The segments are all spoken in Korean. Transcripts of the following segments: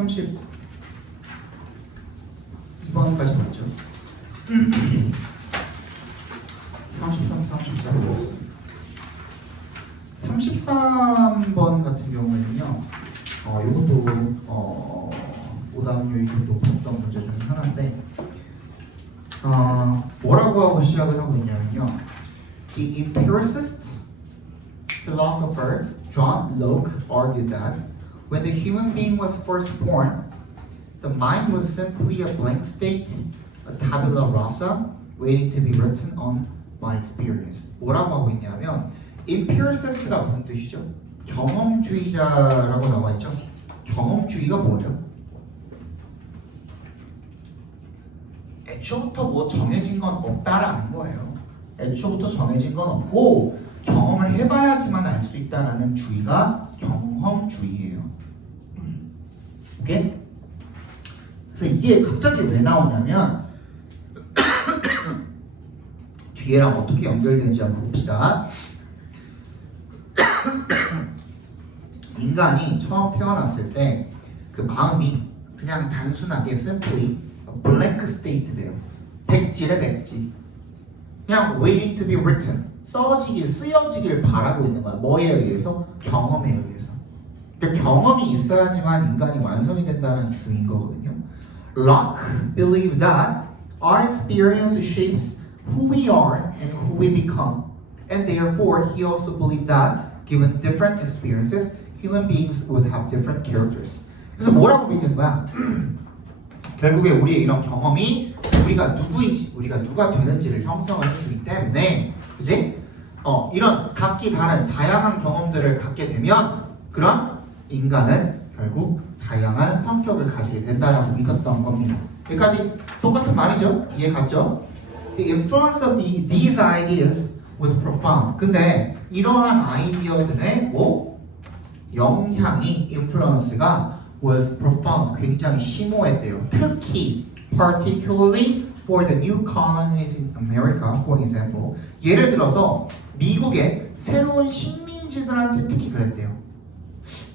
32번까지 봤죠. 33번 같은 경우에는요. 이것도 오답률이 좀 높았던 문제 중에 하나인데 뭐라고 하고 시작을 하고 있냐면요. The empiricist philosopher John Locke argued that when the human being was first born, the mind was simply a blank slate, a tabula rasa, waiting to be written on by experience. 뭐라고 하고 있냐면 empiricist가 무슨 뜻이죠? 경험주의자라고 나와 있죠. 경험주의가 뭐죠? 애초부터 뭐 정해진 건 없다라는 거예요. 애초부터 정해진 건 없고 경험을 해봐야지만 알 수 있다라는 주의가 경험주의예요. 오케이? 그래서 이게 갑자기 왜 나오냐면 뒤에랑 어떻게 연결되는지 한번 봅시다. 인간이 처음 태어났을 때 그 마음이 그냥 단순하게 simply blank state래요. 백지래 백지. 그냥 waiting to be written. 쓰여지길 바라고 있는 거야. 뭐에 의해서? 경험에 의해서. 그러니까 경험이 있어야지만 인간이 완성이 된다는 주의인 거거든요. Locke believed that our experience shapes who we are and who we become. And therefore, he also believed that given different experiences, human beings would have different characters. 그래서 뭐라고 믿는 거야? 결국에 우리의 이런 경험이 우리가 누구인지, 우리가 누가 되는지를 형성을 해주기 때문에, 그지? 이런 각기 다른 다양한 경험들을 갖게 되면 그런 인간은 결국 다양한 성격을 가지게 된다라고 믿었던 겁니다. 여기까지 똑같은 말이죠? 이해 갔죠? The influence of these ideas was profound. 근데 이러한 아이디어들의 영향이 influence가 was profound. 굉장히 심오했대요. 특히 particularly for the new colonies in America, for example. 예를 들어서 미국의 새로운 식민지들한테 특히 그랬대요.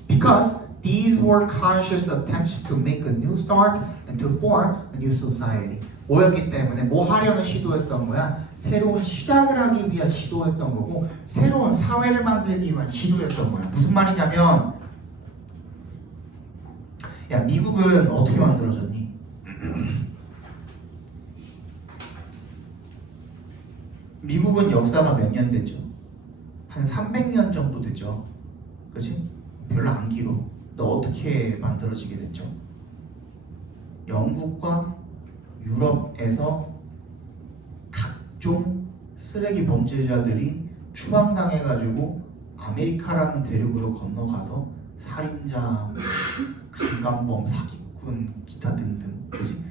Because these were conscious attempts to make a new start and to form a new society. 뭐였기 때문에 뭐 하려는 시도였던 거야? 새로운 시작을 하기 위한 시도였던 거고 새로운 사회를 만들기 위한 시도였던 거야. 무슨 말이냐면 야, 미국은 어떻게 만들어졌니? 미국은 역사가 몇 년 됐죠? 한 300년 정도 됐죠. 그치? 별로 안 길어. 너 어떻게 만들어지게 됐죠? 영국과 유럽에서 각종 쓰레기 범죄자들이 추방당해가지고 아메리카라는 대륙으로 건너가서 살인자, 강간범, 사기꾼, 기타 등등, 그지?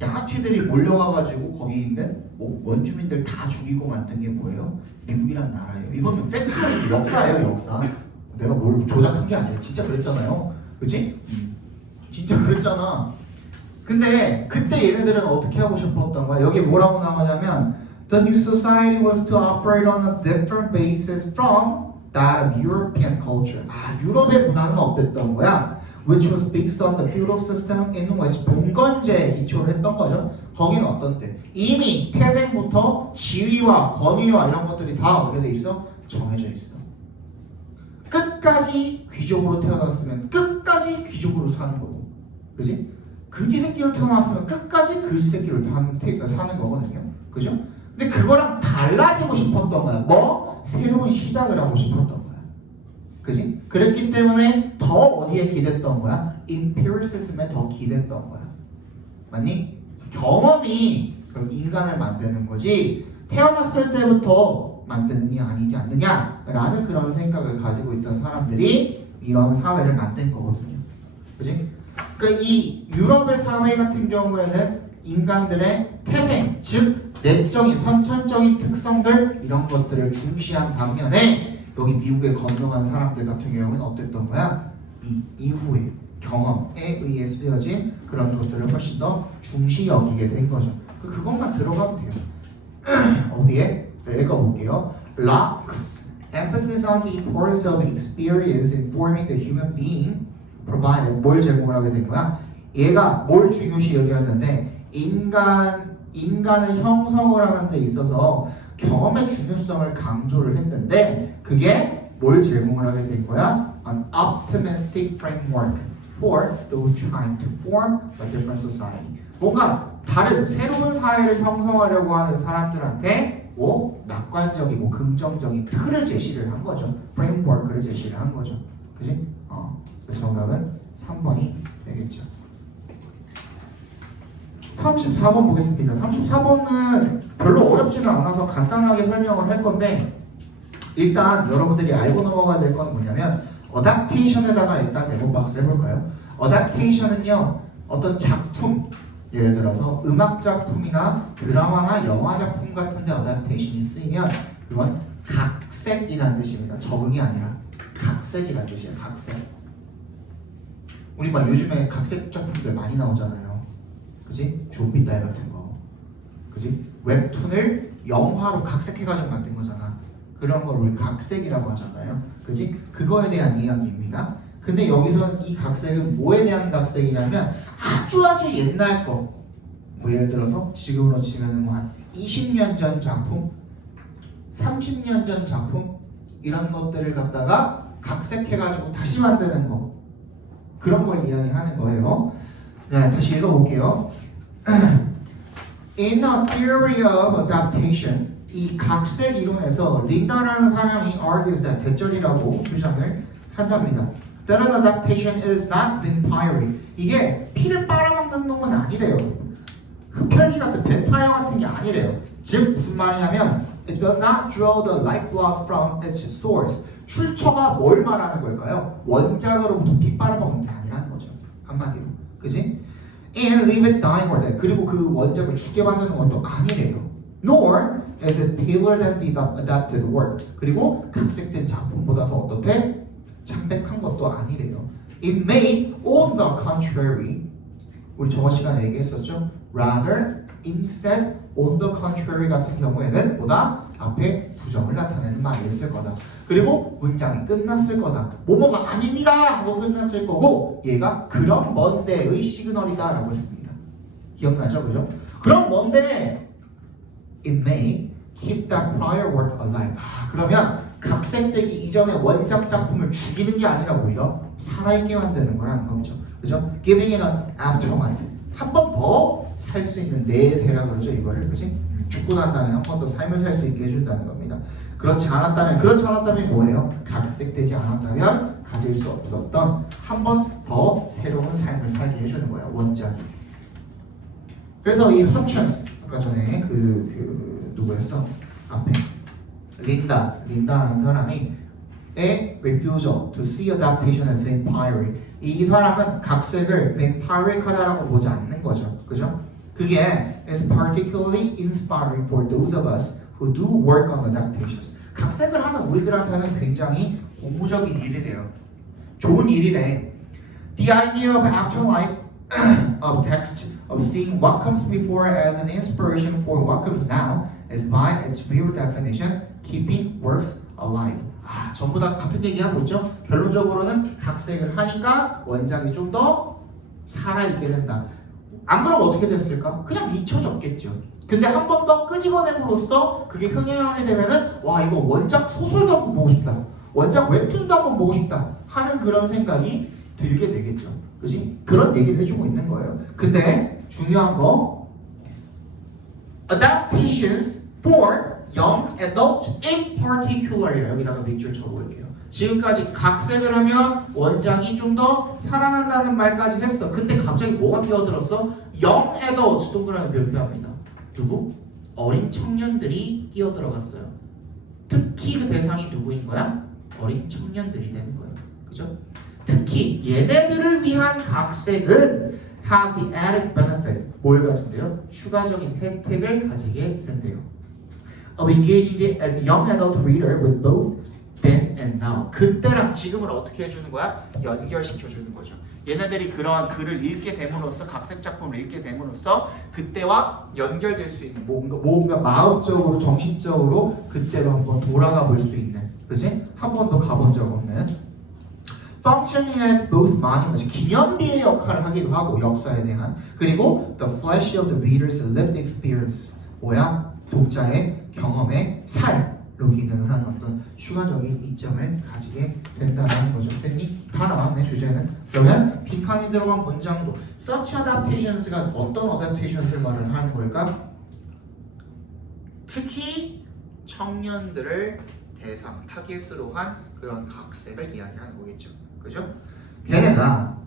양아치들이 몰려가가지고 거기 있는 원주민들 다 죽이고 만든 게 뭐예요? 미국이란 나라예요. 이거는 팩트예요. 역사예요, 역사. 내가 뭘 조작한 게 아니에요. 진짜 그랬잖아요, 그지? 진짜 그랬잖아. 근데 그때 얘네들은 어떻게 하고 싶었던 거야? 여기 뭐라고 나오냐면 The new society was to operate on a different basis from that of European culture. 유럽의 문화는 어땠던 거야? Which was based on the feudal system in which 봉건제에 기초를 했던 거죠. 거기는 어떤 때? 이미 태생부터 지위와 권위와 이런 것들이 다 어떻게 돼 있어? 정해져 있어. 끝까지 귀족으로 태어났으면 끝까지 귀족으로 사는 거고, 그지? 그지 새끼로 태어났으면 끝까지 그지 새끼로 사는 거거든요. 그죠? 근데 그거랑 달라지고 싶었던 거야. 새로운 시작을 하고 싶었던 거야. 그지? 그랬기 때문에 더 어디에 기댔던 거야? empiricism에 더 기댔던 거야. 맞니? 경험이 그럼 인간을 만드는 거지 태어났을 때부터 만드는 게 아니지 않느냐라는 그런 생각을 가지고 있던 사람들이 이런 사회를 만든 거거든요. 그지? 그러니까 이 유럽의 사회 같은 경우에는 인간들의 태생, 즉 내적인 선천적인 특성들 이런 것들을 중시한 반면에 여기 미국에 건너간 사람들 같은 경우는 어땠던 거야? 이 이후에 경험에 의해 쓰여진 그런 것들을 훨씬 더 중시 여기게 된 거죠. 그것만 들어가면 돼요. 어디에? 읽어볼게요. Locke's emphasis on the importance of experience in forming the human being provided 뭘 제공을 하게 된 거야? 얘가 뭘 중요시 여겼는데 인간을 형성을 하는 데 있어서 경험의 중요성을 강조를 했는데 그게 뭘 제공을 하게 된 거야? An optimistic framework for those trying to form a different society. 뭔가 다른 새로운 사회를 형성하려고 하는 사람들한테 뭐 낙관적이고 긍정적인 틀을 제시를 한 거죠. 프레임워크를 제시를 한 거죠. 그지? 그래서 정답은 3번이 되겠죠. 34번 보겠습니다. 34번은 별로 어렵지는 않아서 간단하게 설명을 할 건데 일단 여러분들이 알고 넘어가야 될 건 뭐냐면 어댑테이션에다가 일단 네모박스 해볼까요? 어댑테이션은요 어떤 작품 예를 들어서 음악 작품이나 드라마나 영화 작품 같은 데 어댑테이션이 쓰이면 그건 각색이라는 뜻입니다. 적응이 아니라 각색이라는 뜻이에요. 각색. 우리 막 요즘에 각색 작품들 많이 나오잖아요. 그지? 좀비 딸 같은 거. 그지? 웹툰을 영화로 각색해가지고 만든 거잖아. 그런 걸 우리 각색이라고 하잖아요. 그지? 그거에 대한 이야기입니다. 근데 여기서 이 각색은 뭐에 대한 각색이냐면 아주 옛날 거. 뭐 예를 들어서 지금으로 치면 뭐 한 20년 전 작품, 30년 전 작품 이런 것들을 갖다가 각색해가지고 다시 만드는 거. 그런 걸 이야기하는 거예요. 네, 다시 읽어볼게요. In a theory of adaptation, 이 각색 이론에서 린다라는 사람이 argues that 대절이라고 주장을 한답니다. That an adaptation is not vampiring. 이게 피를 빨아먹는 놈은 아니래요. 흡혈귀 같은 뱀파이어 같은 게 아니래요. 즉 무슨 말이냐면 it does not draw the lifeblood from its source. 출처가 뭘 말하는 걸까요? 원작으로부터 피 빨아먹는 게 아니라는 거죠. 한마디로. 그지? And leave it dying or dead. 그리고 그 원작을 죽게 만드는 것도 아니래요. Nor is it paler than the adapted work. 그리고 각색된 작품보다 더 어떻게? 창백한 것도 아니래요. It may, on the contrary, 우리 저번 시간에 얘기했었죠? Rather, instead, on the contrary 같은 경우에는 보다 앞에 부정을 나타내는 말이 있을 거다. 그리고 문장이 끝났을 거다. 뭐뭐가 아닙니다 하고 끝났을 거고 얘가 그런 뭔데의 시그널이다 라고 했습니다. 기억나죠? 그죠? 그런 뭔데 it may keep that prior work alive. 그러면 각색되기 이전에 원작 작품을 죽이는 게 아니라 오히려 살아있게 만드는 거라는 거죠. 그죠? Giving it an afterlife. 한 번 더 살 수 있는 내세라 그러죠. 이거를. 그지? 죽고 난 다음에 한 번 더 삶을 살 수 있게 해준다는 겁니다. 그렇지 않았다면 뭐예요? 각색되지 않았다면 가질 수 없었던 한 번 더 새로운 삶을 살게 해주는 거예요. 원작이. 그래서 이 허천스 아까 전에 누구였어? 앞에 린다라는 사람이 A refusal to see adaptation as vampiric. 이 사람은 각색을 vampiric하다라고 보지 않는 거죠. 그죠? 그게 is particularly inspiring for those of us who do work on adaptations. 각색을 하는 우리들한테는 굉장히 고무적인 일이래요. 좋은 일이래. The idea of afterlife of text, of seeing what comes before as an inspiration for what comes now, is by its real definition, keeping works alive. 전부 다 같은 얘기하고 있죠. 결론적으로는 각색을 하니까 원작이 좀 더 살아있게 된다. 안 그러면 어떻게 됐을까? 그냥 잊혀졌겠죠. 근데 한 번 더 끄집어냄으로써 그게 흥행하게 되면은 와 이거 원작 소설도 한번 보고 싶다. 원작 웹툰도 한번 보고 싶다 하는 그런 생각이 들게 되겠죠. 그지? 그런 얘기를 해주고 있는 거예요. 근데 중요한 거 adaptations for young adults in particular이에요. 여기다가 밑줄 쳐볼게요. 지금까지 각색을 하면 원작이 좀 더 살아난다는 말까지 했어. 근데 갑자기 뭐가 끼어들었어? young adults 동그라미 별표합니다. 누구? 어린 청년들이 끼어들어갔어요. 특히 그 대상이 누구인 거야? 어린 청년들이 되는 거예요. 그죠? 특히 얘네들을 위한 각색은 have the added benefit. 뭘 가진대요? 추가적인 혜택을 가지게 된대요. Of engaging the young adult reader with both then and now. 그때랑 지금을 어떻게 해주는 거야? 연결시켜주는 거죠. 얘네들이 그러한 글을 읽게 됨으로써 각색 작품을 읽게 됨으로써 그때와 연결될 수 있는 뭔가 마음적으로 정신적으로 그때로 한번 돌아가 볼 수 있는 그지? 한 번도 가본 적 없는 functioning as both 많은 것이 기념비의 역할을 하기도 하고 역사에 대한 그리고 the flesh of the reader's lived experience 뭐야? 독자의 경험의 살로 기능을 하는 어떤 추가적인 이점을 가지게 된다는 거죠. 됐니? 다 나왔네 주제는. 그러면 빈칸이 들어간 문장도 such adaptations가 어떤 adaptations를 말을 하는 걸까? 특히 청년들을 대상 타깃으로 한 그런 각색을 이야기하는 거겠죠. 그죠? 걔네가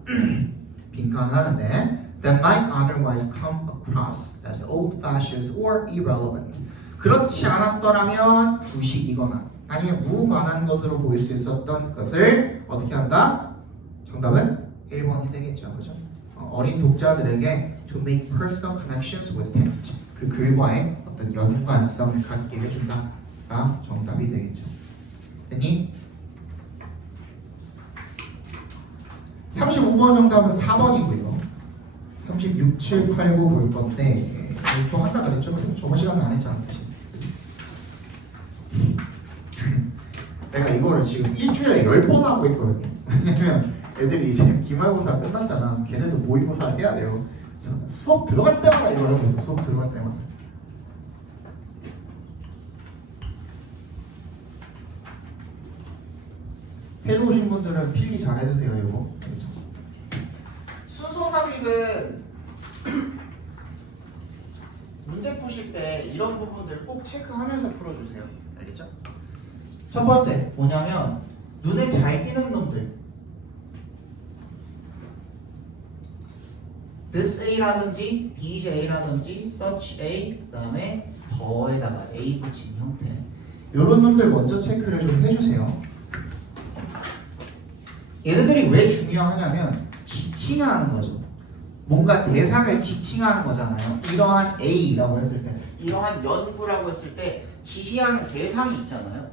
빈칸 하는데 that might otherwise come across as old-fashioned or irrelevant. 그렇지 않았더라면 구식이거나 아니면 무관한 것으로 보일 수 있었던 것을 어떻게 한다? 정답은 1번이 되겠죠. 그죠? 어린 독자들에게 to make personal connections with text. 그 글과의 어떤 연관성을 갖게 해준다가 정답이 되겠죠. 됐니? 35번 정답은 4번이고요. 36, 7, 8, 9 볼 건데 또 한다 그랬죠? 저번 시간에 안 했잖아. 내가 이거를 지금 일주일에 10번 하고 있거든요. 왜냐면 애들이 이제 기말고사 끝났잖아. 걔네도 모의고사를 해야 돼요. 수업 들어갈 때마다 이걸 하고 있어. 수업 들어갈 때마다. 새로 오신 분들은 필기 잘 해주세요. 이거 알겠죠? 순서 삽입은 문제 푸실 때 이런 부분들 꼭 체크하면서 풀어주세요. 알겠죠? 첫 번째 뭐냐면 눈에 잘 띄는 놈들 this A라든지 these A라든지 such A 그 다음에 더에다가 A 붙인 형태 이런 놈들 먼저 체크를 좀 해주세요. 얘네들이 왜 중요하냐면 지칭하는 거죠. 뭔가 대상을 지칭하는 거잖아요. 이러한 A라고 했을 때 이러한 연구라고 했을 때 지시하는 대상이 있잖아요.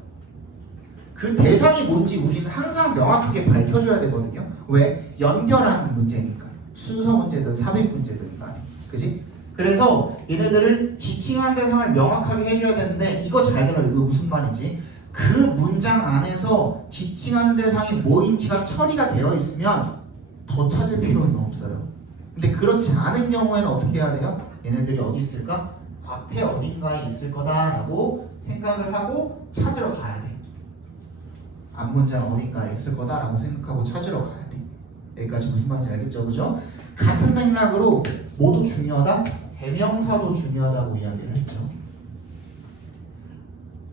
그 대상이 뭔지 우리는 항상 명확하게 밝혀줘야 되거든요. 왜? 연결하는 문제니까. 순서 문제든 삽입 문제든 간에. 그지? 그래서 얘네들을 지칭한 대상을 명확하게 해줘야 되는데 이거 잘 들어요. 이거 무슨 말인지. 그 문장 안에서 지칭하는 대상이 뭐인지가 처리가 되어 있으면 더 찾을 필요는 없어요. 근데 그렇지 않은 경우에는 어떻게 해야 돼요? 얘네들이 어디 있을까? 앞에 어딘가에 있을 거다라고 생각을 하고 찾으러 가야 돼. 앞문장 어딘가에 있을 거다라고 생각하고 찾으러 가야 돼. 여기까지 무슨 말인지 알겠죠? 그죠? 같은 맥락으로 뭐도 중요하다? 대명사도 중요하다고 이야기를 했죠.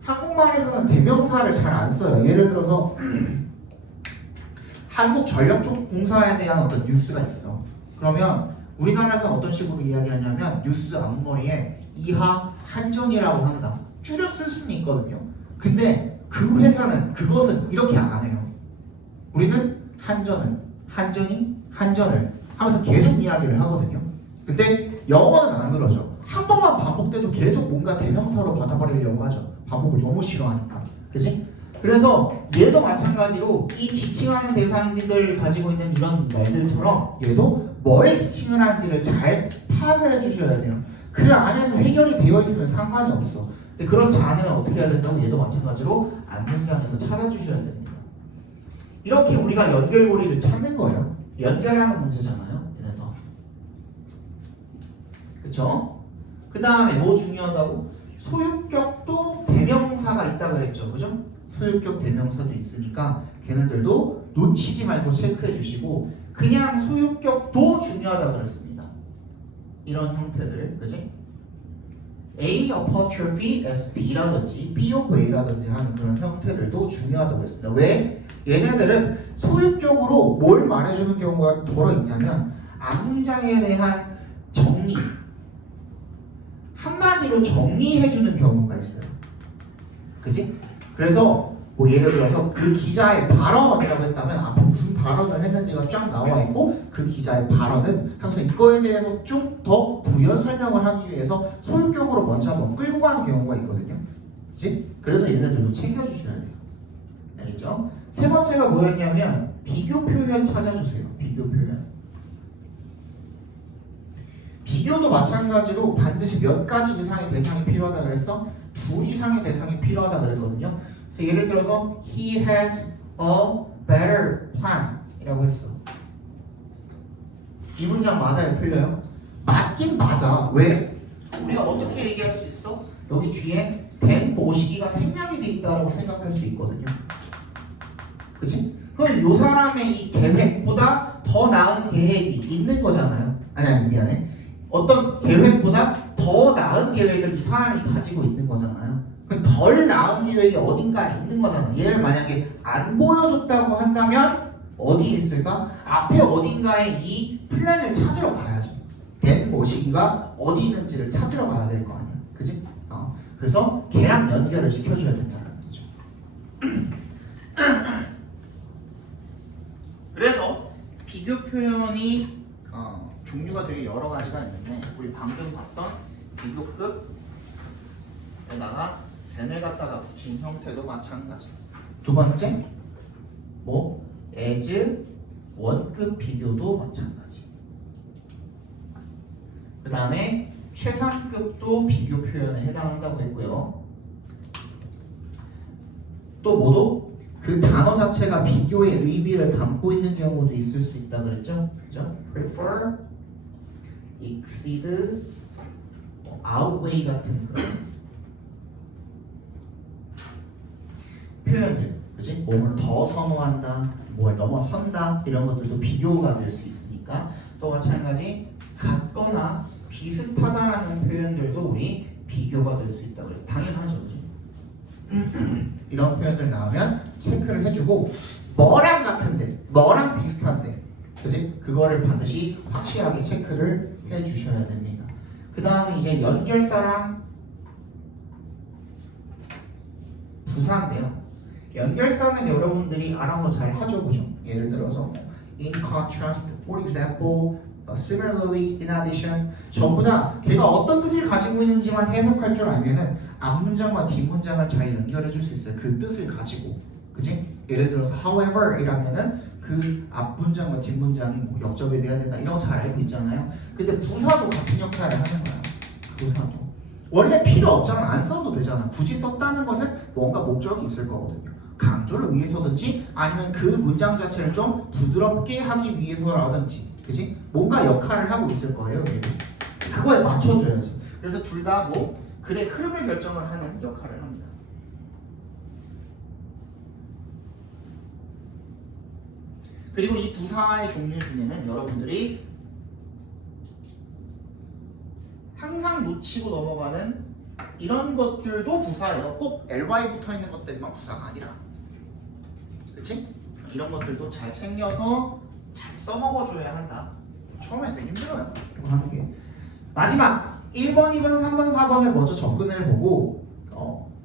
한국말에서는 대명사를 잘 안 써요. 예를 들어서 한국전력공사에 대한 어떤 뉴스가 있어. 그러면 우리나라에서는 어떤 식으로 이야기하냐면 뉴스 앞머리에 이하 한전이라고 한다. 줄여 쓸 수는 있거든요. 근데 그 회사는 그것은 이렇게 안 해요. 우리는 한전이 한전을 하면서 계속 이야기를 하거든요. 근데 영어는 안 그러죠. 한 번만 반복돼도 계속 뭔가 대명사로 받아버리려고 하죠. 반복을 너무 싫어하니까. 그지? 그래서 얘도 마찬가지로 이 지칭하는 대상들 가지고 있는 이런 말들처럼 얘도 뭘 지칭을 한지를 잘 파악을 해주셔야 돼요. 그 안에서 해결이 되어 있으면 상관이 없어. 근데 그렇지 않으면 어떻게 해야 된다고? 얘도 마찬가지로 앞문장에서 찾아주셔야 됩니다. 이렇게 우리가 연결고리를 찾는 거예요. 연결하는 문제잖아요. 얘네도. 그쵸? 그 다음에 뭐 중요하다고? 소유격도 대명사가 있다 그랬죠. 그죠? 소유격 대명사도 있으니까 걔네들도 놓치지 말고 체크해 주시고 그냥 소유격도 중요하다 그랬습니다. 이런 형태들. 그지? A apostrophe as B라든지 B of A라든지 하는 그런 형태들도 중요하다고 했습니다. 왜? 얘네들은 소유격으로 뭘 말해주는 경우가 덜어 있냐면 앞문장에 대한 정리 한마디로 정리해주는 경우가 있어요. 그지? 그래서 뭐 예를 들어서 그 기자의 발언이라고 했다면 앞에 무슨 발언을 했는지가 쫙 나와 있고 그 기자의 발언은 항상 이거에 대해서 좀 더 부연 설명을 하기 위해서 소유격으로 먼저 한번 끌고 가는 경우가 있거든요. 그지? 그래서 얘네들도 챙겨주셔야 돼요. 알겠죠? 세 번째가 뭐였냐면 비교 표현 찾아주세요. 비교 표현. 비교도 마찬가지로 반드시 몇 가지 이상의 대상이 필요하다 그랬어? 둘 이상의 대상이 필요하다 그랬거든요. 그래서 예를 들어서 he has a better plan. 이라고 했어. 이 문장 맞아요? 틀려요? 맞긴 맞아. 왜? 우리가 어떻게 얘기할 수 있어? 여기 뒤에 된 모시기가 생략이 돼 있다고 생각할 수 있거든요. 그치? 그럼 요 사람의 이 계획보다 더 나은 계획이 있는 거잖아요. 아니 미안해. 어떤 계획보다 더 나은 계획을 이 사람이 가지고 있는 거잖아요. 그럼 덜 나은 계획이 어딘가에 있는 거잖아. 얘를 만약에 안 보여줬다고 한다면 어디에 있을까? 앞에 어딘가에 이 플랜을 찾으러 가야죠. 된 모시기가 어디 있는지를 찾으러 가야 될 거 아니야. 그지? 그래서 걔랑 연결을 시켜줘야 된다는 거죠. 그래서 비교 표현이 종류가 되게 여러 가지가 있는데 우리 방금 봤던 비교급에다가 then을 갖다가 붙인 형태도 마찬가지. 두 번째 뭐 as 원급 비교도 마찬가지. 그 다음에 최상급도 비교 표현에 해당한다고 했고요. 또 뭐도 그 단어 자체가 비교의 의미를 담고 있는 경우도 있을 수 있다 그랬죠? 그죠? prefer, exceed, outweigh 같은 그런 표현들, 그지? 뭘 더 선호한다, 뭘 넘어선다 이런 것들도 비교가 될 수 있으니까 또 마찬가지 같거나 비슷하다라는 표현들도 우리 비교가 될 수 있다 그래. 당연하죠, 그지? 이런 표현들 나오면 체크를 해주고 뭐랑 같은데, 뭐랑 비슷한데, 그지? 그거를 반드시 확실하게 체크를 해주셔야 됩니다. 그 다음에 이제 연결사랑 부사인데요. 연결사는 여러분들이 알아서 잘 하죠, 그죠? 예를 들어서 in contrast, for example, similarly, in addition 전부 다 걔가 어떤 뜻을 가지고 있는지만 해석할 줄 알면은 앞문장과 뒷문장을 잘 연결해 줄 수 있어요. 그 뜻을 가지고, 그지? 예를 들어서 however 이라면은 그 앞문장과 뒷문장이 뭐 역접이 돼야 된다 이런 거 잘 알고 있잖아요. 근데 부사도 같은 역할을 하는 거야. 부사도 원래 필요 없잖아. 안 써도 되잖아. 굳이 썼다는 것은 뭔가 목적이 있을 거거든요. 강조를 위해서든지 아니면 그 문장 자체를 좀 부드럽게 하기 위해서라든지, 그지? 뭔가 역할을 하고 있을 거예요. 얘도. 그거에 맞춰줘야지. 그래서 둘 다 뭐 글의 흐름을 결정을 하는 역할을 합니다. 그리고 이 부사의 종류 중에는 여러분들이 항상 놓치고 넘어가는 이런 것들도 부사예요. 꼭 ly 붙어 있는 것들만 부사가 아니라, 그치? 이런 것들도 잘 챙겨서 잘 써먹어줘야 한다. 처음에 되게 힘들어요, 이거 하는 게. 마지막 1번, 2번, 3번, 4번을 먼저 접근을 보고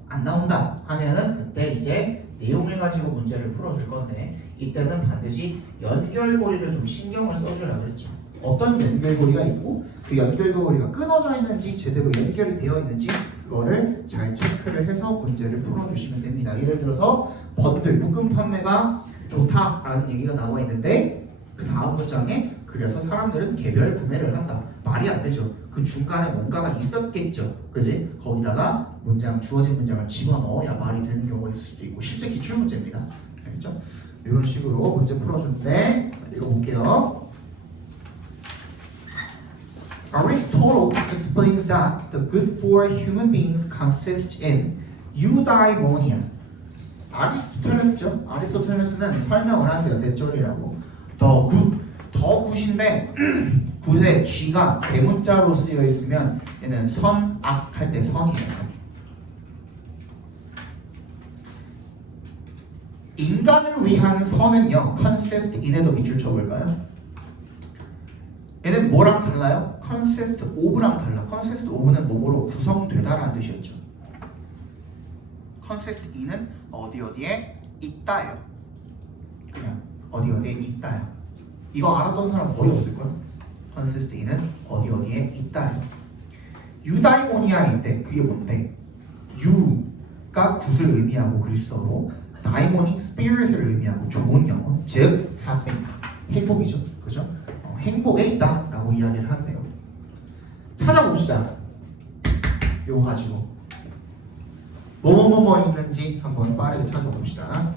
안 나온다 하면은 그때 이제 내용을 가지고 문제를 풀어줄 건데 이때는 반드시 연결고리를 좀 신경을 써주라 그랬죠. 어떤 연결고리가 있고 그 연결고리가 끊어져 있는지 제대로 연결이 되어 있는지 그거를 잘 체크를 해서 문제를 풀어주시면 됩니다. 예를 들어서 번들, 묶음 판매가 좋다라는 얘기가 나와 있는데 그 다음 문장에 그래서 사람들은 개별 구매를 한다. 말이 안 되죠. 그 중간에 뭔가가 있었겠죠. 그지? 거기다가 문장, 주어진 문장을 집어넣어야 말이 되는 경우가 있을 수도 있고 실제 기출문제입니다. 알겠죠? 이런 식으로 문제 풀어주는데 읽어볼게요. Aristotle explains that the good for human beings consists in eudaimonia. 아리스토텔레스죠. 아리스토텔레스는 설명을 한대요. 대절이라고. 더 굿인데 굿에 쥐가 대문자로 쓰여 있으면 얘는 선, 악 할 때 선이에요. 인간을 위한 선은요, consist in에도 밑줄 쳐볼까요? 얘는 뭐랑 달라요? consist of랑 달라. consist of는 뭐뭐로 구성되다라는 뜻이었죠. consist in은 어디에 있다예요. 그냥 어디에 있다요. 이거 알았던 사람 거의 없을걸요? consist in은 어디에 있다요. 유다이모니아일 때 그게 뭔데? 유가 굿을 의미하고 그리스어로, 다이모니 spirit을 의미하고 좋은 영혼, 즉 happiness, 행복이죠. 그죠? 행복에 있다라고 이야기를 한대요. 찾아봅시다. 요거 가지고 뭐뭐 있는지 한번 빠르게 찾아봅시다.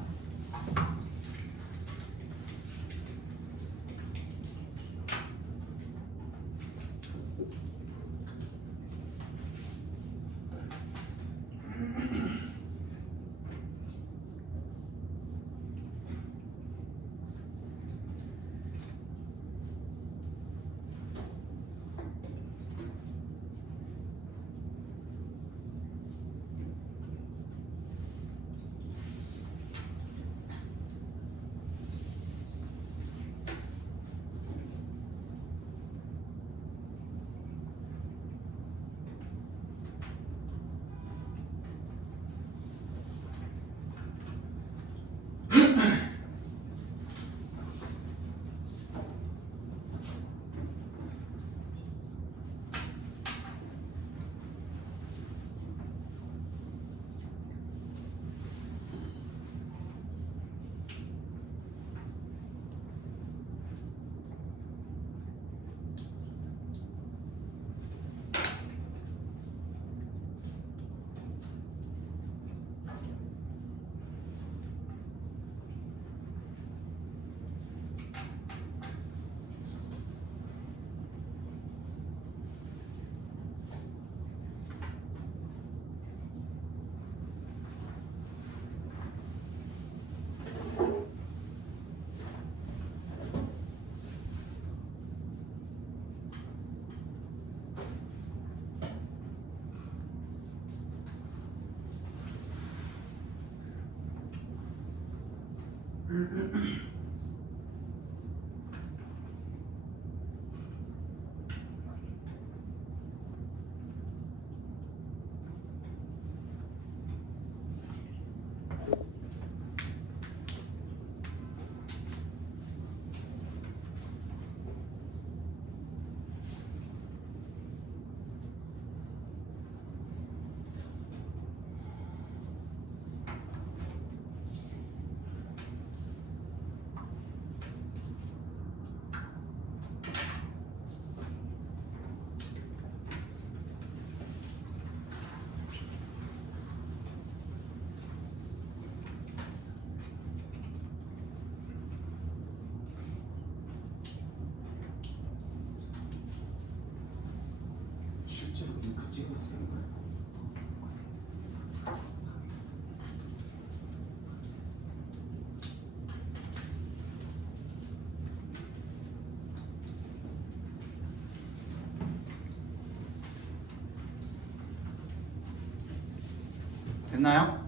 됐나요?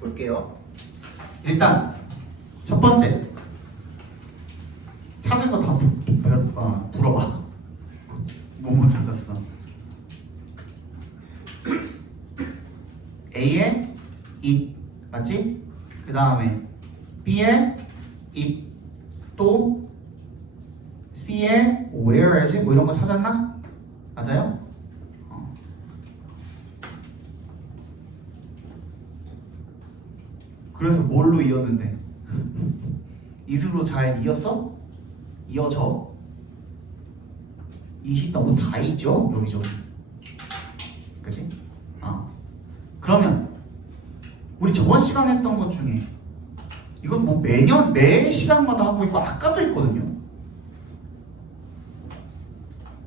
볼게요. 일단 첫 번째 찾은 거 다 물어봐. 뭐뭐 찾았어? A에 it 맞지? 그 다음에 B에 it 또 C에 whereas 뭐 이런 거 찾았나? 맞아요? 그래서 뭘로 이었는데? it으로 잘 이었어? 이어져? it이 너무 다 있죠? 여기저기 그치? 그러면 우리 저번 시간에 했던 것 중에 이건 뭐 매년 매 시간마다 하고 있고 아까도 했거든요.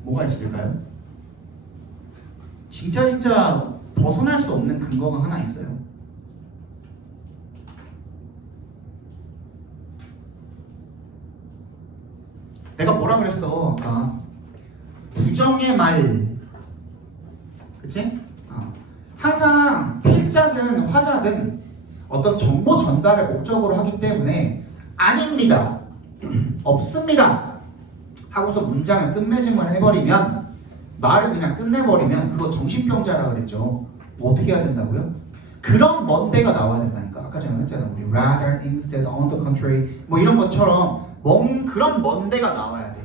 뭐가 있을까요? 진짜 벗어날 수 없는 근거가 하나 있어요. 내가 뭐라 그랬어? 아까 부정의 말 그치? 항상 필자든 화자든 어떤 정보 전달을 목적으로 하기 때문에 아닙니다, 없습니다 하고서 문장을 끝맺음을 해버리면 말을 그냥 끝내버리면 그거 정신병자라 그랬죠. 뭐 어떻게 해야 된다고요? 그런 뭔데가 나와야 된다니까. 아까 전에 했잖아. 우리 rather, instead, on the contrary 뭐 이런 것처럼 그런 뭔데가 나와야 돼.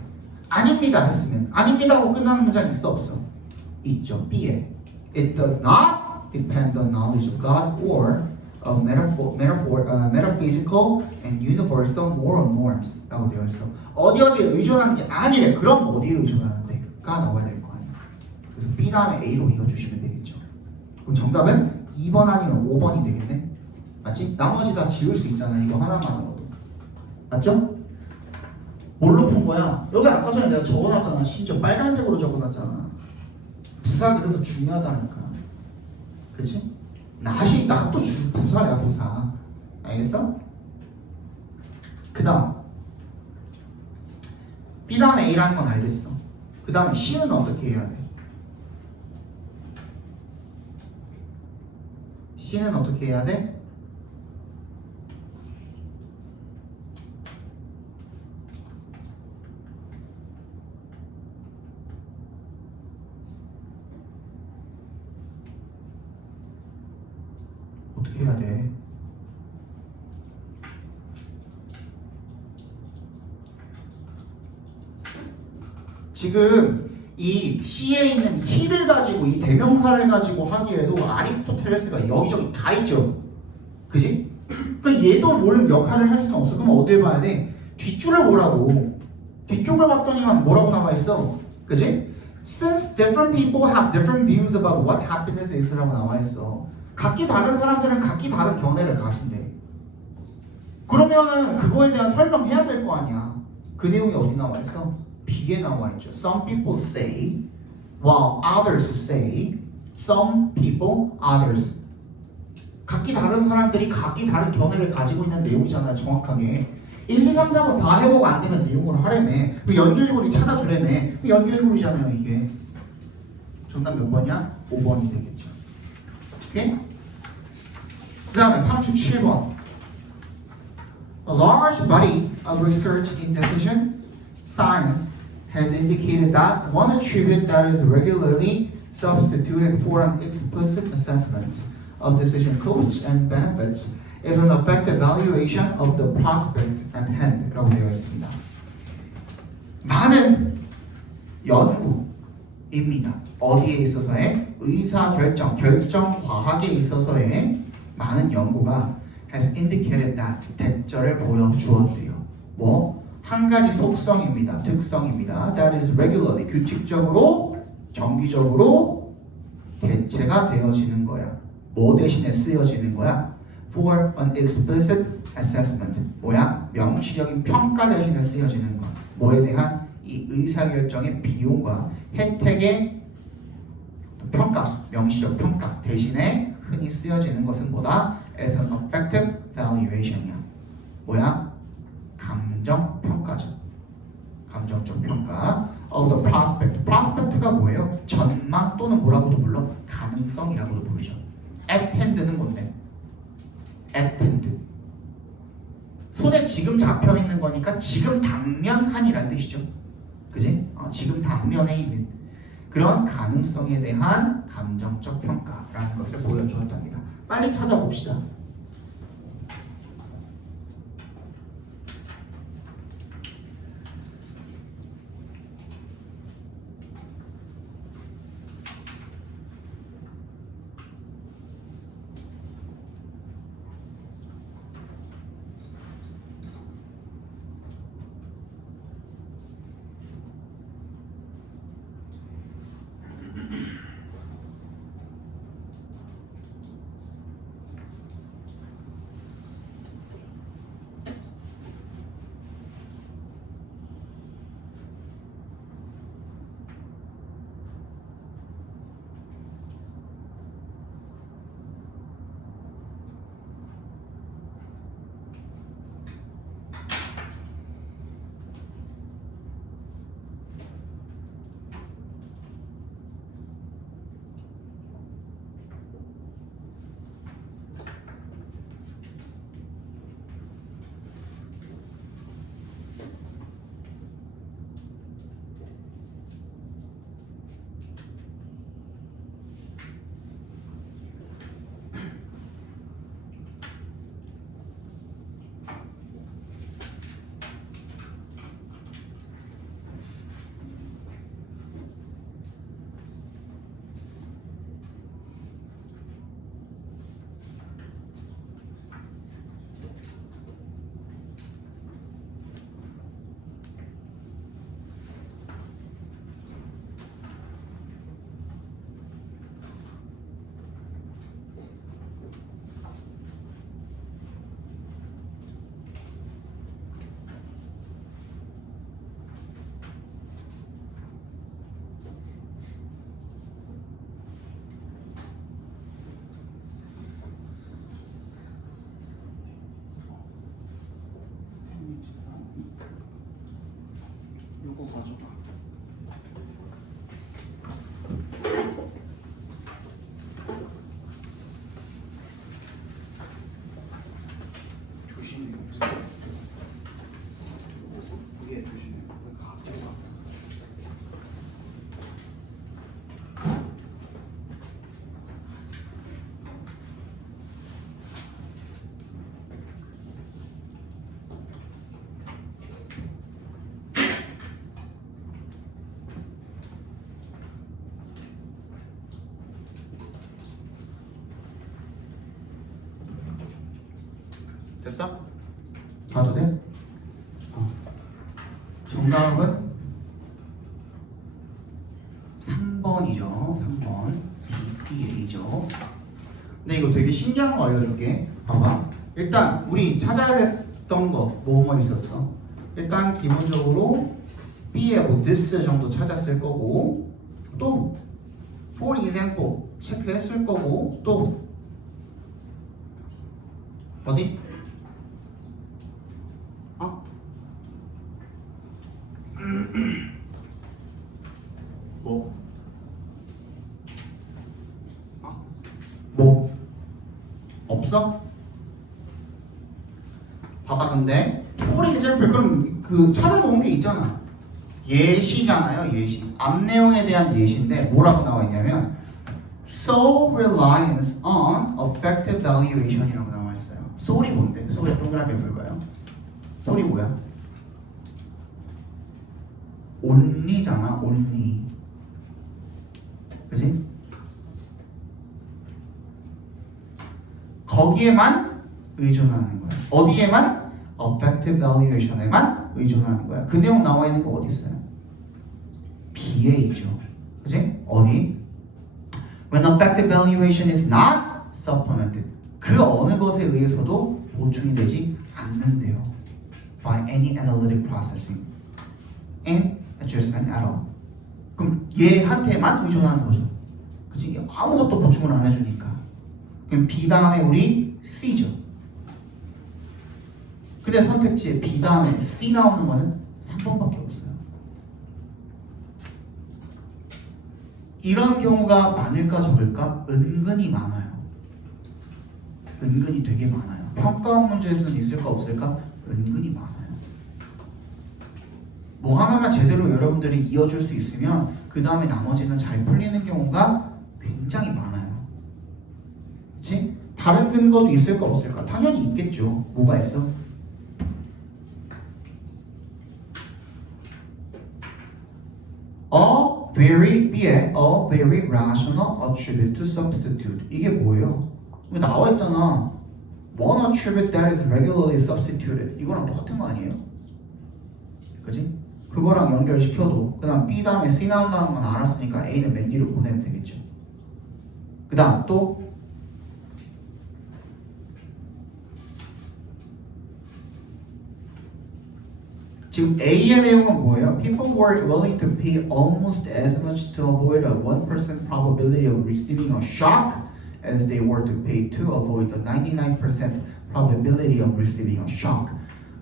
아닙니다 했으면 아닙니다 하고 끝나는 문장 있어 없어? 있죠. B에 It does not depend on knowledge of God or of metaphysical and universal moral norms 라고 되어 있어. 어디에 의존하는 게 아니래. 그럼 어디에 의존하는데가 나와야 될 거 아니야. 그래서 B 다음에 A로 이어주시면 되겠죠. 그럼 정답은 2번 아니면 5번이 되겠네. 맞지? 나머지 다 지울 수 있잖아. 이거 하나만으로도. 맞죠? 뭘로 푼 거야? 여기 아까 전에 내가 적어놨잖아. 심지어 빨간색으로 적어놨잖아. 부사 그래서 중요하다니까. 그치? 낫도 부사야 부사. 알겠어? 그 다음 B 다음에 A라는 건 알겠어. 그 다음에 C는 어떻게 해야 돼? C는 어떻게 해야 돼? 어떻게 해야 돼? 지금 이 C에 있는 he를 가지고 이 대명사를 가지고 하기에도 아리스토텔레스가 여기저기 다 있죠. 그지? 그러니까 얘도 뭘 역할을 할 수는 없어. 그럼 어디에 봐야 돼? 뒷줄을 보라고. 뒤쪽을 봤더니만 뭐라고 나와 있어? 그지? Since different people have different views about what happiness is라고 나와 있어. 각기 다른 사람들은 각기 다른 견해를 가진대. 그러면은 그거에 대한 설명해야 될 거 아니야. 그 내용이 어디 나와 있어? B에 나와 있죠. Some people say, while others say. Some people, others. 각기 다른 사람들이 각기 다른 견해를 가지고 있는 내용이잖아요. 정확하게 1, 2, 3, 4번 다 해보고 안 되면 내용으로 하라며. 연결고리 찾아주라며. 연결고리잖아요 이게. 정답 몇 번이야? 5번이 되겠죠. 오케이? 그 다음에 37번. A large body of research in decision science has indicated that one attribute that is regularly substituted for an explicit assessment of decision costs and benefits is an effective evaluation of the prospect at hand 라고 되어 있습니다. 많은 연구입니다. 어디에 있어서의? 의사결정, 결정과학에 있어서의 많은 연구가 has indicated that 대절을 보여주었대요. 뭐? 한 가지 속성입니다. 특성입니다. That is regularly, 규칙적으로, 정기적으로 대체가 되어지는 거야. 뭐 대신에 쓰여지는 거야? For an explicit assessment. 뭐야? 명시적인 평가 대신에 쓰여지는 거. 뭐에 대한? 이 의사결정의 비용과 혜택의 평가, 명시적 평가 대신에 흔히 쓰여지는 것은 뭐다? As an effective valuation이야. 뭐야? 감정 평가죠. 감정적 평가. Of the prospect. prospect가 뭐예요? 전망 또는 뭐라고도 불러? 가능성이라고도 부르죠. at hand는 뭔데? at hand. 손에 지금 잡혀 있는 거니까 지금 당면 한이라는 뜻이죠. 그지? 지금 당면에 있는 그런 가능성에 대한 감정적 평가라는 것을 보여주었답니다. 빨리 찾아봅시다. 요거 가져가. 조심해. 위에 조심해. 가져가. 됐어? 봐도 돼? 정답은 3번이죠. 3번 BCA죠. 근데 이거 되게 신기한 거 알려줄게. 봐봐. 일단 우리 찾아야 됐던 거 뭐뭐 있었어? 일단 기본적으로 B의 뭐 this 정도 찾았을 거고, 또 for example 체크했을 거고, 또 어디? 뭐? 뭐? 없어? 봐봐. 근데 for example 그럼 그 찾아놓은 게 있잖아. 예시잖아요. 예시. 앞 내용에 대한 예시인데 뭐라고 나와 있냐면 sole reliance on effective valuation이라고 나와 있어요. sole이 뭔데? sole이 동그라미 볼까요? sole이 뭐야? only잖아. only. 그치? 거기에만 의존하는 거야. 어디에만? effective valuation에만 의존하는 거야. 그 내용 나와 있는 거 어디 있어요? B에 있죠. 그치? 어디? When effective valuation is not supplemented. 그 어느 것에 의해서도 보충이 되지 않는데요. By any analytic processing and adjustment at all. 그럼 얘한테만 의존하는 거죠. 그치? 아무것도 보충을 안 해주니까. 그럼 B 다음에 우리 C죠. 근데 선택지에 B 다음에 C 나오는 거는 3번밖에 없어요. 이런 경우가 많을까 적을까? 은근히 많아요. 은근히 되게 많아요. 평가원 문제에서는 있을까 없을까? 은근히 많아요. 뭐 하나만 제대로 여러분들이 이어줄 수 있으면 그 다음에 나머지는 잘 풀리는 경우가 굉장히 많아요. 그치? 다른 근거도 있을까 없을까? 당연히 있겠죠. 뭐가 있어? B에 a very rational attribute to substitute. 이게 뭐예요? 이거 나와 있잖아. One attribute that is regularly substituted. 이거랑 똑같은 거 아니에요? 그지? 그거랑 연결시켜도 그 다음 B 다음에 C 나온다는 건 알았으니까 A는 맨 뒤로 보내면 되겠죠. 그 다음 또 지금 A의 내용은 뭐예요? People were willing to pay almost as much to avoid a 1% probability of receiving a shock as they were to pay to avoid the 99% probability of receiving a shock.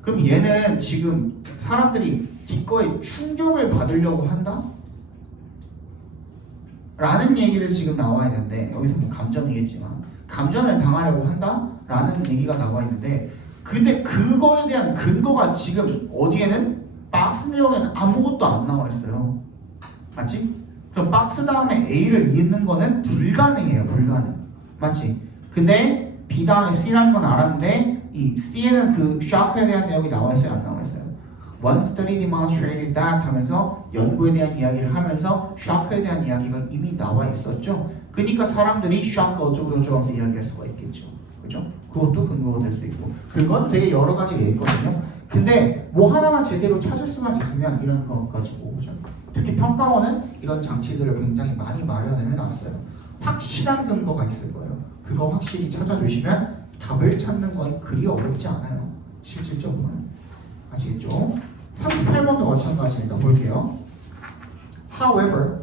그럼 얘는 지금 사람들이 기꺼이 충격을 받으려고 한다? 라는 얘기를 지금 나와 있는데 여기서 뭐 감전이겠지만 감전을 당하려고 한다? 라는 얘기가 나와 있는데 근데 그거에 대한 근거가 지금 어디에는 박스 내용에는 아무것도 안 나와 있어요. 맞지? 그럼 박스 다음에 A를 잇는 거는 불가능해요. 불가능. 맞지? 근데 B 다음에 C라는 건 알았는데 이 C에는 그 쇼크에 대한 내용이 나와 있어요? 안 나와 있어요? One study demonstrated that 하면서 연구에 대한 이야기를 하면서 쇼크에 대한 이야기가 이미 나와 있었죠. 그러니까 사람들이 쇼크 어쩌고 저쩌고 하면서 이야기할 수가 있겠죠. 그죠? 그것도 근거가 될 수 있고 그건 되게 여러 가지가 있거든요. 근데 뭐 하나만 제대로 찾을 수만 있으면 이런 거 가지고 그죠? 특히 평가원은 이런 장치들을 굉장히 많이 마련을 해놨어요. 확실한 근거가 있을 거예요. 그거 확실히 찾아주시면 답을 찾는 건 그리 어렵지 않아요. 실질적으로는. 아시겠죠? 38번도 마찬가지입니다. 볼게요. However,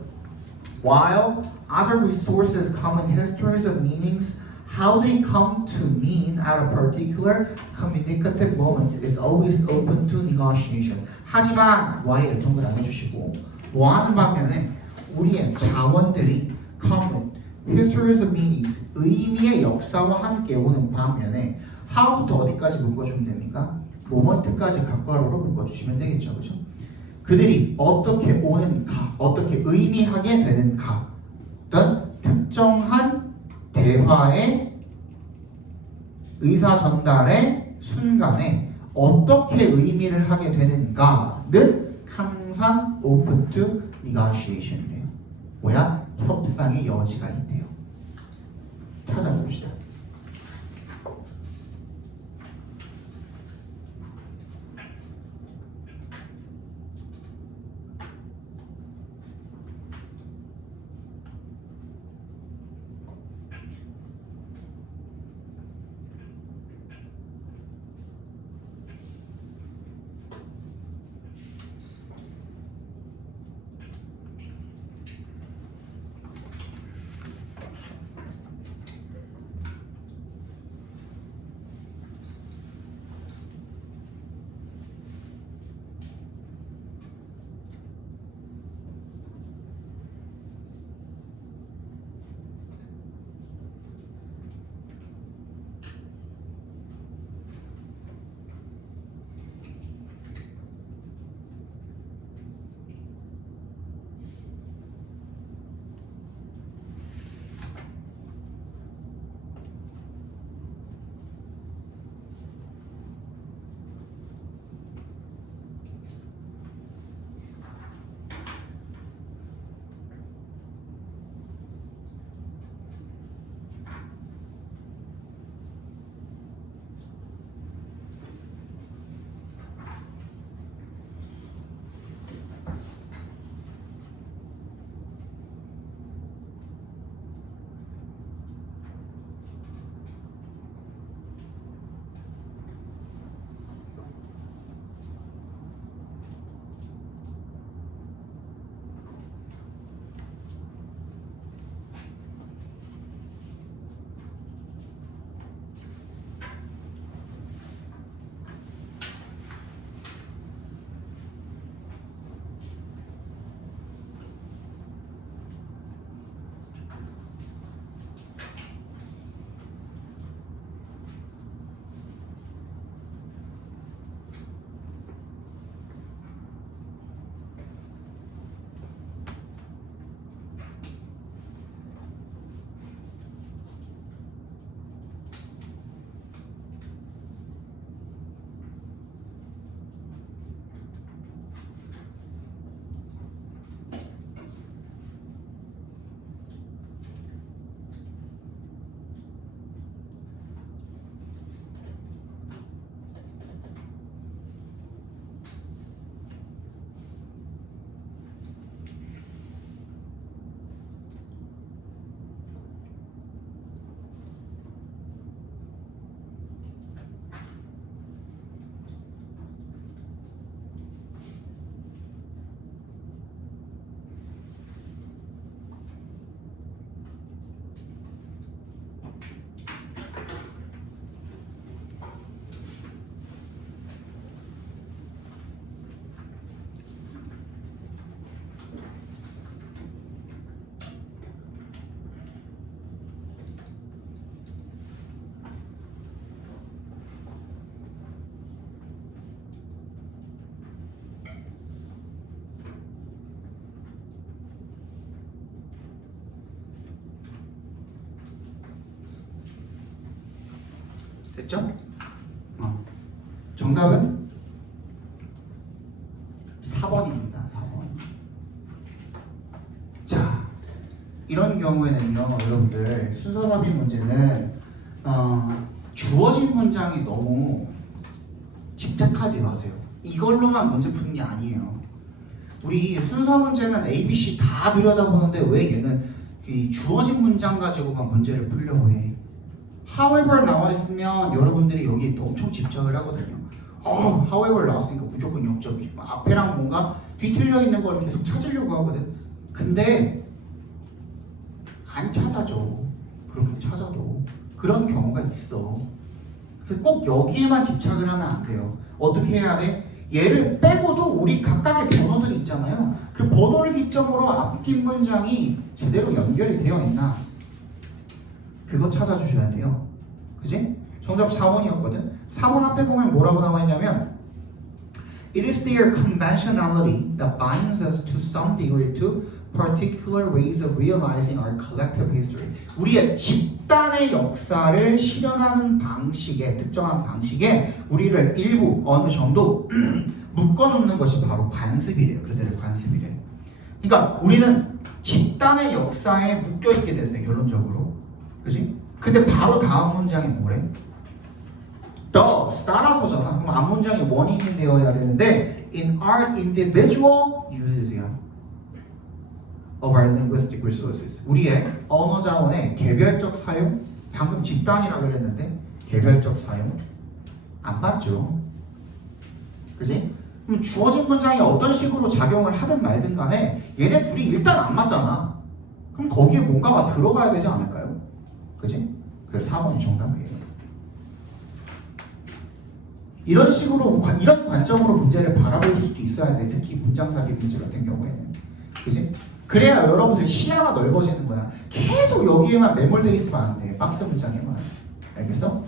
while other resources come in histories of meanings, how they come to mean at a particular communicative moment is always open to negotiation. 하지만 Y에 동그라미 해주시고 뭐하는 반면에 우리의 자원들이 common, histories of meanings, 의미의 역사와 함께 오는 반면에 how부터 어디까지 묶어주면 됩니까? 모먼트까지 각괄호로 묶어주시면 되겠죠. 그죠? 그들이 어떻게 오는가, 어떻게 의미하게 되는가 어떤 특정한 대화의 의사 전달의 순간에 어떻게 의미를 하게 되는가는 항상 open to negotiation이래요. 뭐야? 협상의 여지가 있대요. 찾아봅시다. 됐죠? 정답은 4번입니다. 4번. 자, 이런 경우에는요, 여러분들 순서 삽입 문제는 주어진 문장이 너무 집착하지 마세요. 이걸로만 문제 푸는 게 아니에요. 우리 순서 문제는 A, B, C 다 들여다보는데 왜 얘는 이 주어진 문장 가지고만 문제를 풀려고 해. however 나와 있으면 여러분들이 여기에 또 엄청 집착을 하거든요. however 나왔으니까 무조건 0점이지. 앞에랑 뭔가 뒤틀려 있는 걸 계속 찾으려고 하거든. 근데 안 찾아줘. 그렇게 찾아도 그런 경우가 있어. 그래서 꼭 여기에만 집착을 하면 안 돼요. 어떻게 해야 돼? 얘를 빼고도 우리 각각의 번호들 있잖아요. 그 번호를 기점으로 앞뒷 문장이 제대로 연결이 되어 있나? 그거 찾아주셔야 돼요. 그지? 정답 4번이었거든. 4번 앞에 보면 뭐라고 나와 있냐면 It is their conventionality that binds us to some degree to particular ways of realizing our collective history. 우리의 집단의 역사를 실현하는 방식에, 특정한 방식에 우리를 일부 어느 정도 묶어놓는 것이 바로 관습이래요. 그들의 관습이래요. 그러니까 우리는 집단의 역사에 묶여있게 된대, 결론적으로. 그지? 근데 바로 다음 문장이 뭐래? Thus, 따라서잖아. 그럼 앞 문장이 원인이 되어야 되는데 In our individual uses of our linguistic resources. 우리의 언어 자원의 개별적 사용, 방금 집단이라 그랬는데 개별적 사용 안 맞죠? 그지? 그럼 주어진 문장이 어떤 식으로 작용을 하든 말든 간에 얘네 둘이 일단 안 맞잖아. 그럼 거기에 뭔가가 들어가야 되지 않을까요? 그지? 그래서 4번이 정답이에요. 이런 식으로, 이런 관점으로 문제를 바라볼 수도 있어야 돼. 특히 문장삽입 문제 같은 경우에는. 그지? 그래야 여러분들 시야가 넓어지는 거야. 계속 여기에만 매몰되어 있으면 안 돼. 박스 문장에만. 알겠어?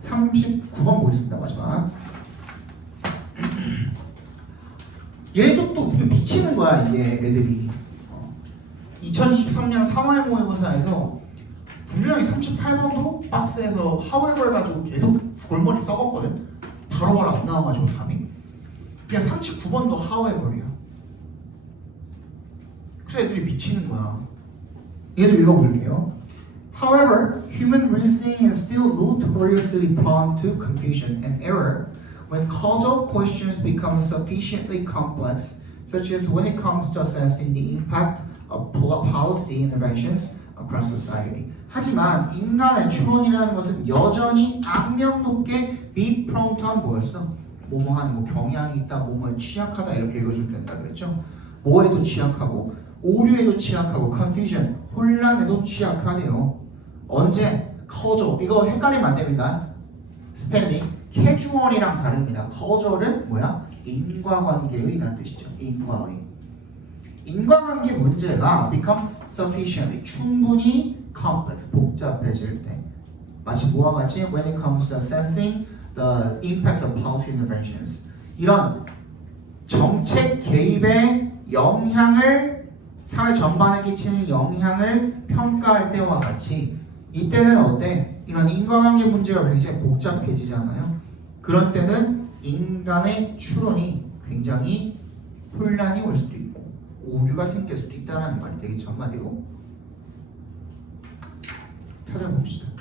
39번 보겠습니다. 마지막. 얘도 또 미치는 거야, 이게 애들이. 2023년 3월 모의고사에서 분명히 38번도 박스에서 however 가지고 계속 골머리 썩었거든. 바로바로 안 나와가지고 답이. 그냥 39번도 however이야. 그래서 애들이 미치는 거야. 얘도 읽어볼게요. However, human reasoning is still notoriously prone to confusion and error when causal questions become sufficiently complex, such as when it comes to assessing the impact of policy interventions across society. 하지만 인간의 추론이라는 것은 여전히 악명 높게 be prone to한 뭐였어? 뭐뭐한 뭐 경향이 있다, 뭐뭐에 취약하다 이렇게 읽어주면 된다 그랬죠? 뭐에도 취약하고 오류에도 취약하고 confusion, 혼란에도 취약하대요. 언제? causal, 이거 헷갈리면 안 됩니다. 스펠링 casual이랑 다릅니다. causal은 뭐야? 인과관계의 라는 뜻이죠. 인과의. 인과관계 문제가 become sufficiently, 충분히 complex, 복잡해질 때 마치 뭐와 같이 when it comes to assessing the impact of policy interventions, 이런 정책 개입의 영향을, 사회 전반에 끼치는 영향을 평가할 때와 같이 이때는 어때? 이런 인과관계 문제가 굉장히 복잡해지잖아요. 그런 때는 인간의 추론이 굉장히 혼란이 올 수도 있고 오류가 생길 수도 있다는 말이 되겠죠. 한마디로 찾아봅시다.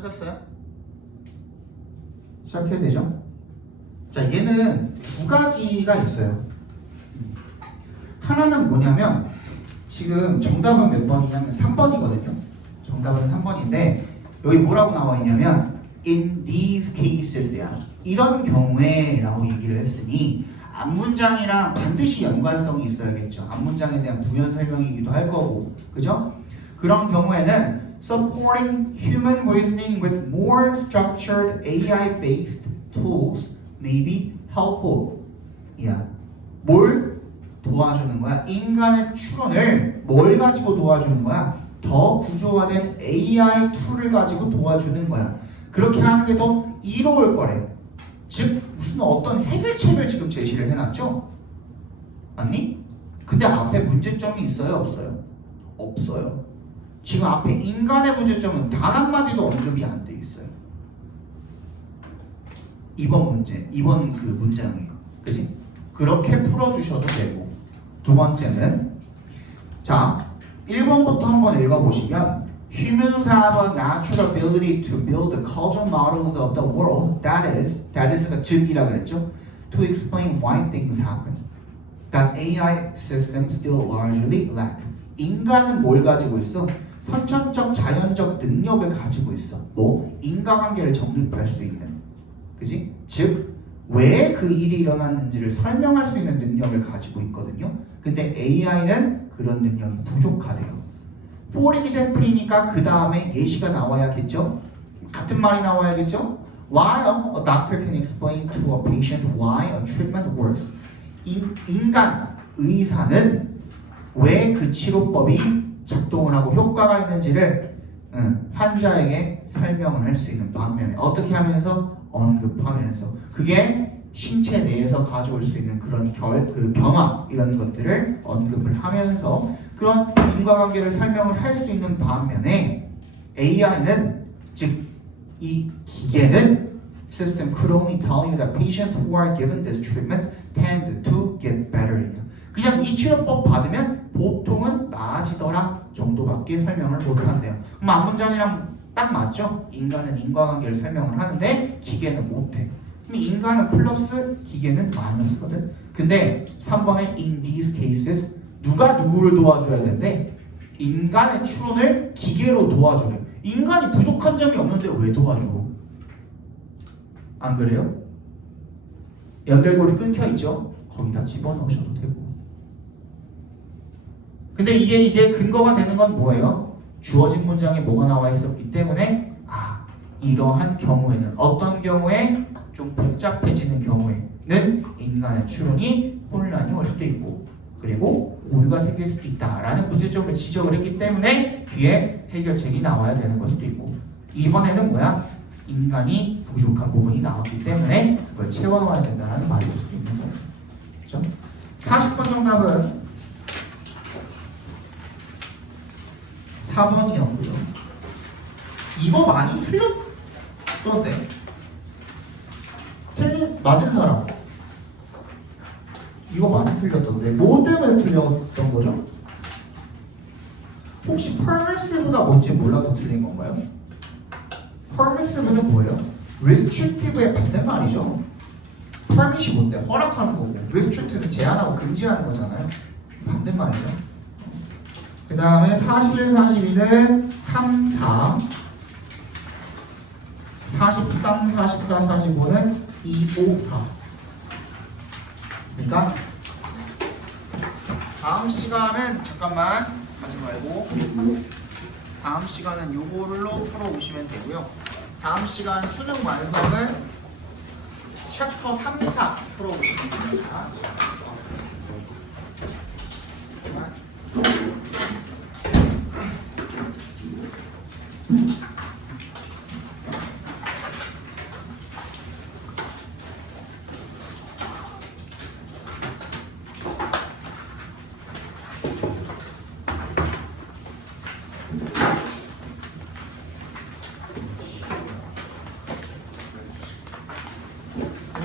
찾았어요? 시작해도 되죠? 자, 얘는 두 가지가 있어요. 하나는 뭐냐면 지금 정답은 몇 번이냐면 3번이거든요. 정답은 3번인데 여기 뭐라고 나와 있냐면 in these cases야. 이런 경우에 라고 얘기를 했으니 앞문장이랑 반드시 연관성이 있어야겠죠. 앞문장에 대한 부연 설명이기도 할 거고, 그죠? 그런 경우에는 supporting human reasoning with more structured AI-based tools may be helpful. 야, 뭘 도와주는 거야? 인간의 추론을 뭘 가지고 도와주는 거야? 더 구조화된 AI 툴을 가지고 도와주는 거야. 그렇게 하는 게 더 이로울 거래요. 즉 무슨 어떤 해결책을 지금 제시를 해놨죠? 맞니? 근데 앞에 문제점이 있어요? 없어요? 없어요. 지금 앞에 인간의 문제점은 단 한마디도 언급이 안 돼 있어요. 이번 문제, 이번 그 문장이에요. 그지? 그렇게 풀어주셔도 되고. 두 번째는 자 1번부터 한번 읽어보시면 Humans have a natural ability to build the causal models of the world. That is가 즉이라 그랬죠. To explain why things happen. That AI systems still largely lack. 인간은 뭘 가지고 있어? 선천적 자연적 능력을 가지고 있어. 뭐? 인과관계를 정립할 수 있는. 그지? 즉, 왜 그 일이 일어났는지를 설명할 수 있는 능력을 가지고 있거든요. 근데 AI는 그런 능력이 부족하대요. For example이니까 그 다음에 예시가 나와야겠죠? 같은 말이 나와야겠죠? While a doctor can explain to a patient why a treatment works. 인간, 의사는 왜 그 치료법이 작동을 하고 효과가 있는지를 환자에게 설명을 할 수 있는 반면에 어떻게 하면서? 언급하면서 그게 신체 내에서 가져올 수 있는 그런 그 변화 이런 것들을 언급을 하면서 그런 인과관계를 설명을 할 수 있는 반면에 AI는 즉 이 기계는 system could only tell you that patients who are given this treatment tend to get better. 그냥 이 치료법 받으면 보통은 나아지더라 정도밖에 설명을 못한대요. 그럼 앞문장이랑 딱 맞죠? 인간은 인과관계를 설명을 하는데 기계는 못해. 그럼 인간은 플러스 기계는 마이너스거든. 근데 3번에 in these cases 누가 누구를 도와줘야 되는데 인간의 추론을 기계로 도와줘요. 인간이 부족한 점이 없는데 왜 도와줘? 안 그래요? 연결고리 끊겨 있죠? 거기다 집어넣으셔도 되고. 근데 이게 이제 근거가 되는 건 뭐예요? 주어진 문장에 뭐가 나와 있었기 때문에 이러한 경우에는 어떤 경우에 좀 복잡해지는 경우에는 인간의 추론이 혼란이 올 수도 있고 그리고 오류가 생길 수도 있다라는 문제점을 지적을 했기 때문에 뒤에 해결책이 나와야 되는 걸 수도 있고 이번에는 뭐야? 인간이 부족한 부분이 나왔기 때문에 그걸 채워넣어야 된다는 말이 될 수도 있는 거예요. 그렇죠? 40번 정답은 4번이었고요. 이거 많이 틀렸던데. 맞은 사람. 이거 많이 틀렸던데. 뭐 때문에 틀렸던 거죠? 혹시 permissive가 뭔지 몰라서 틀린 건가요? permissive는 뭐예요? restrictive의 반대말이죠. permit이 뭔데? 허락하는 거고. restrict는 제한하고 금지하는 거잖아요. 반대말이죠. 그 다음에 41, 42는 3, 4 43, 44, 45는 2, 5, 4 그러니까 다음 시간은 잠깐만 하지 말고 다음 시간은 요걸로 풀어오시면 되고요. 다음 시간 수능 완성은 챕터 3, 4 풀어오시면 됩니다.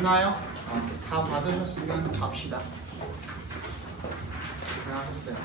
됐나요? 다 받으셨으면 갑시다. 잘하셨어요.